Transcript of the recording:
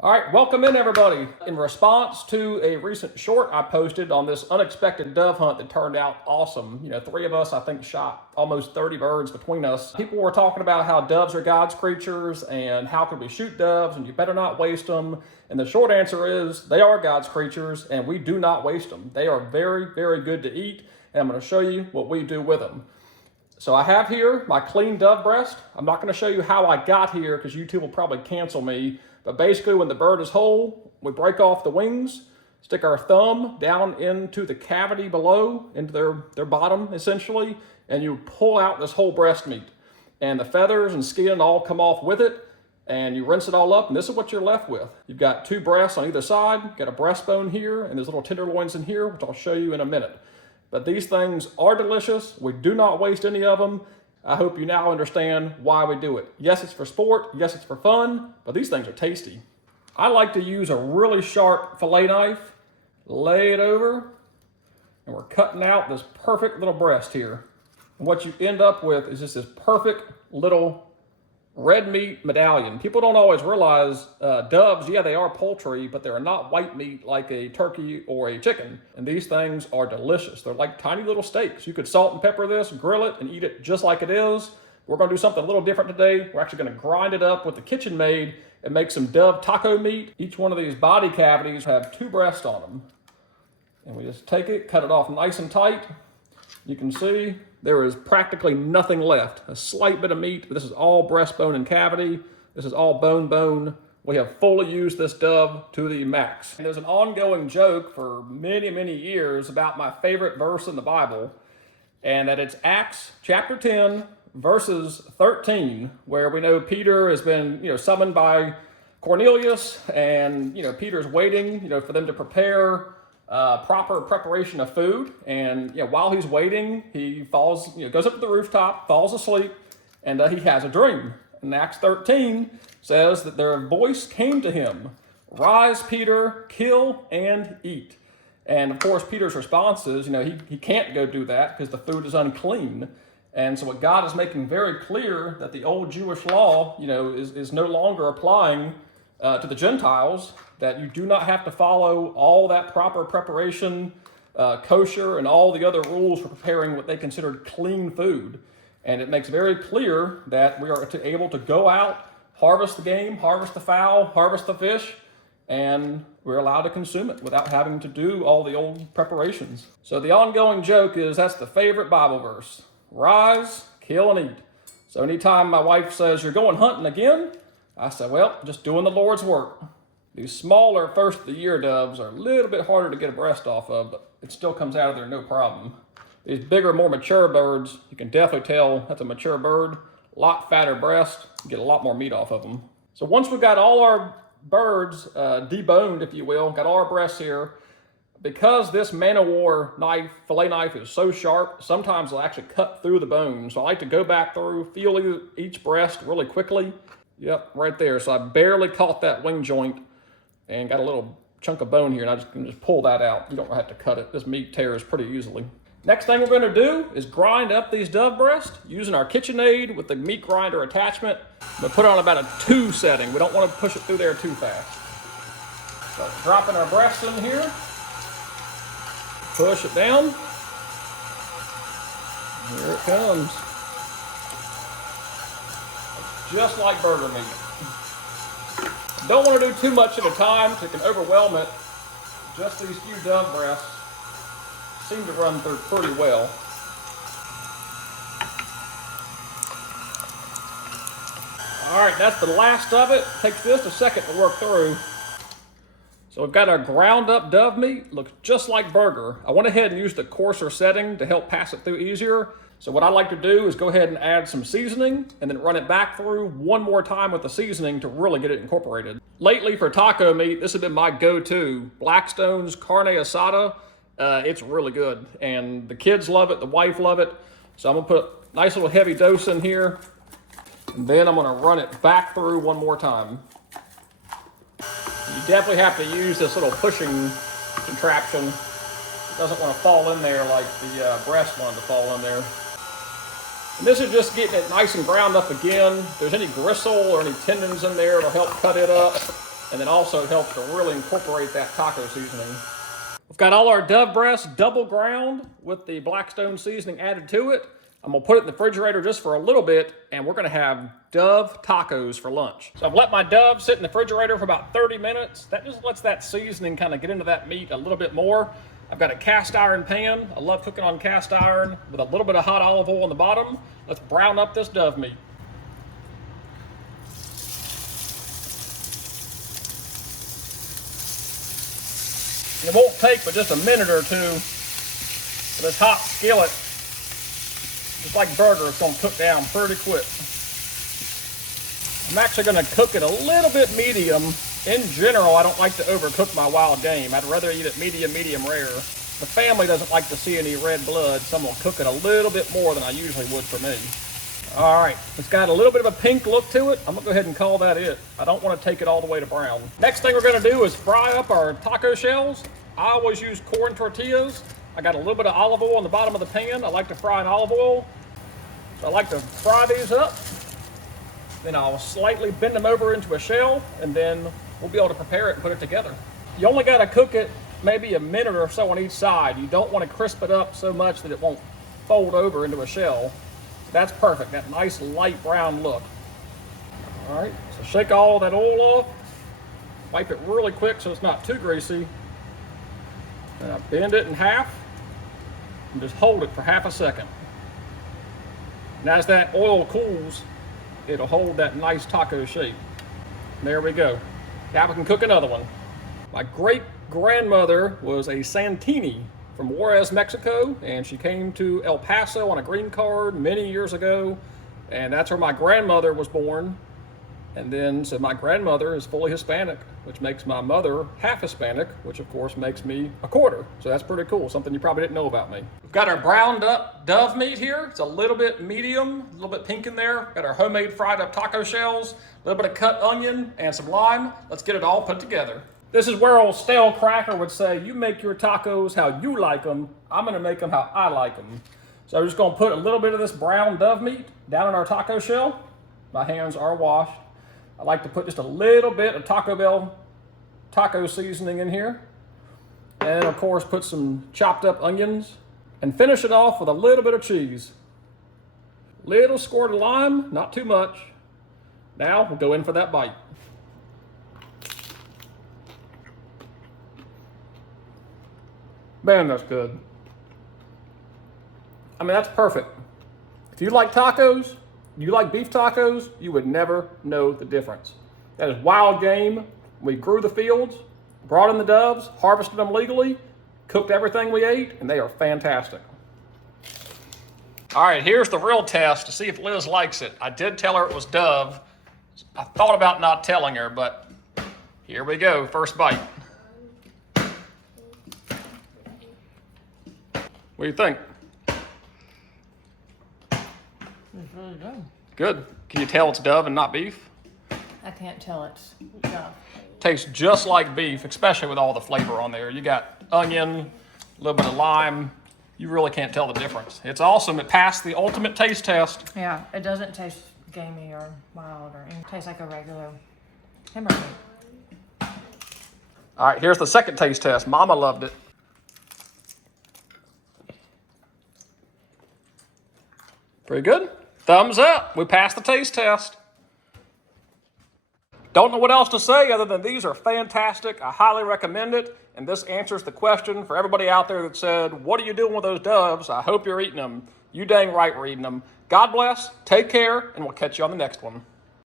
All right, welcome in everybody. In response to a recent short I posted on this unexpected dove hunt that turned out awesome, three of us, I think, shot almost 30 birds between us. People were talking about how doves are God's creatures and how could we shoot doves and you better not waste them. And the short answer is they are God's creatures and we do not waste them. They are very, very good to eat, and I'm going to show you what we do with them. So I have here my clean dove breast. I'm not going to show you how I got here because YouTube will probably cancel me. But basically, when the bird is whole, we break off the wings, stick our thumb down into the cavity below, into their bottom, essentially, and you pull out this whole breast meat. And the feathers and skin all come off with it, and you rinse it all up, and this is what you're left with. You've got two breasts on either side, got a breastbone here, and there's little tenderloins in here, which I'll show you in a minute. But these things are delicious. We do not waste any of them. I hope you now understand why we do it. Yes, it's for sport. Yes, it's for fun, but these things are tasty. I like to use a really sharp fillet knife, lay it over, and we're cutting out this perfect little breast here. And what you end up with is just this perfect little red meat medallion. People don't always realize doves, yeah, they are poultry, but they're not white meat like a turkey or a chicken. And these things are delicious. They're like tiny little steaks. You could salt and pepper this, grill it, and eat it just like it is. We're going to do something a little different today. We're actually going to grind it up with the kitchen maid and make some dove taco meat. Each one of these body cavities have two breasts on them. And we just take it, cut it off nice and tight. You can see there is practically nothing left. A slight bit of meat. This is all breastbone and cavity. This is all bone. We have fully used this dove to the max. And there's an ongoing joke for many, many years about my favorite verse in the Bible, and that it's Acts chapter 10, verses 13, where we know Peter has been, summoned by Cornelius, and, Peter's waiting, for them to prepare proper preparation of food. And while he's waiting, he falls, goes up to the rooftop, falls asleep, and he has a dream. And Acts 13 says that their voice came to him, "Rise, Peter, kill and eat." And of course, Peter's response is, he can't go do that because the food is unclean. And so what God is making very clear that the old Jewish law, is no longer applying to the Gentiles, that you do not have to follow all that proper preparation, kosher, and all the other rules for preparing what they considered clean food. And it makes very clear that we are able to go out, harvest the game, harvest the fowl, harvest the fish, and we're allowed to consume it without having to do all the old preparations. So the ongoing joke is that's the favorite Bible verse. Rise, kill, and eat. So anytime my wife says, "You're going hunting again?" I say, well, just doing the Lord's work. These smaller first of the year doves are a little bit harder to get a breast off of, but it still comes out of there no problem. These bigger, more mature birds, you can definitely tell that's a mature bird. A lot fatter breast, you get a lot more meat off of them. So once we've got all our birds deboned, if you will, got all our breasts here, because this man-o-war knife, fillet knife, is so sharp, sometimes it'll actually cut through the bone. So I like to go back through, feel each breast really quickly. Yep, right there. So I barely caught that wing joint and got a little chunk of bone here, and I can just pull that out. You don't have to cut it. This meat tears pretty easily. Next thing we're going to do is grind up these dove breasts using our KitchenAid with the meat grinder attachment. But put on about a 2 setting. We don't want to push it through there too fast. So dropping our breasts in here. Push it down. Here it comes. Just like burger meat. Don't want to do too much at a time so it can overwhelm it. Just these few dove breasts seem to run through pretty well. All right, that's the last of it. Takes just a second to work through. So we've got our ground up dove meat. Looks just like burger. I went ahead and used the coarser setting to help pass it through easier. So what I like to do is go ahead and add some seasoning and then run it back through one more time with the seasoning to really get it incorporated. Lately for taco meat, this has been my go-to. Blackstone's carne asada. It's really good. And the kids love it, the wife love it. So I'm gonna put a nice little heavy dose in here. And then I'm gonna run it back through one more time. You definitely have to use this little pushing contraption. It doesn't want to fall in there like the breast wanted to fall in there. And this is just getting it nice and ground up again. If there's any gristle or any tendons in there, it'll help cut it up. And then also it helps to really incorporate that taco seasoning. We've got all our Dove breasts double ground with the Blackstone seasoning added to it. I'm gonna put it in the refrigerator just for a little bit, and we're gonna have Dove tacos for lunch. So I've let my Dove sit in the refrigerator for about 30 minutes. That just lets that seasoning kind of get into that meat a little bit more. I've got a cast iron pan. I love cooking on cast iron with a little bit of hot olive oil on the bottom. Let's brown up this Dove meat. It won't take but just a minute or two for this hot skillet. Just like burger, it's going to cook down pretty quick. I'm actually going to cook it a little bit medium. In general, I don't like to overcook my wild game. I'd rather eat it medium rare. The family doesn't like to see any red blood, so I'm going to cook it a little bit more than I usually would for me. All right, it's got a little bit of a pink look to it. I'm going to go ahead and call that it. I don't want to take it all the way to brown. Next thing we're going to do is fry up our taco shells. I always use corn tortillas. I got a little bit of olive oil on the bottom of the pan. I like to fry in olive oil. So I like to fry these up. Then I'll slightly bend them over into a shell, and then we'll be able to prepare it and put it together. You only got to cook it maybe a minute or so on each side. You don't want to crisp it up so much that it won't fold over into a shell. That's perfect, that nice light brown look. All right, so shake all that oil off. Wipe it really quick so it's not too greasy. And I bend it in half and just hold it for half a second. And as that oil cools, it'll hold that nice taco shape. There we go. Now we can cook another one. My great-grandmother was a Santini from Juarez, Mexico, and she came to El Paso on a green card many years ago, and that's where my grandmother was born. And then, so my grandmother is fully Hispanic, which makes my mother half Hispanic, which of course makes me a quarter. So that's pretty cool, something you probably didn't know about me. We've got our browned up Dove meat here. It's a little bit medium, a little bit pink in there. Got our homemade fried up taco shells, a little bit of cut onion and some lime. Let's get it all put together. This is where old Stale Cracker would say, you make your tacos how you like them. I'm gonna make them how I like them. So I'm just gonna put a little bit of this brown Dove meat down in our taco shell. My hands are washed. I like to put just a little bit of Taco Bell taco seasoning in here. And of course put some chopped up onions and finish it off with a little bit of cheese. Little squirt of lime, not too much. Now we'll go in for that bite. Man, that's good. I mean, that's perfect. If you like tacos, you like beef tacos, you would never know the difference. That is wild game. We grew the fields, brought in the doves, harvested them legally, cooked everything we ate, and they are fantastic. All right, here's the real test to see if Liz likes it. I did tell her it was Dove. I thought about not telling her, but here we go, first bite. What do you think? It's really good. Good. Can you tell it's Dove and not beef? I can't tell it's Dove. Tastes just like beef, especially with all the flavor on there. You got onion, a little bit of lime. You really can't tell the difference. It's awesome. It passed the ultimate taste test. Yeah, it doesn't taste gamey or wild or anything. It tastes like a regular hamburger. All right, here's the second taste test. Mama loved it. Pretty good. Thumbs up. We passed the taste test. Don't know what else to say other than these are fantastic. I highly recommend it. And this answers the question for everybody out there that said, what are you doing with those doves? I hope you're eating them. You dang right we're eating them. God bless, take care, and we'll catch you on the next one.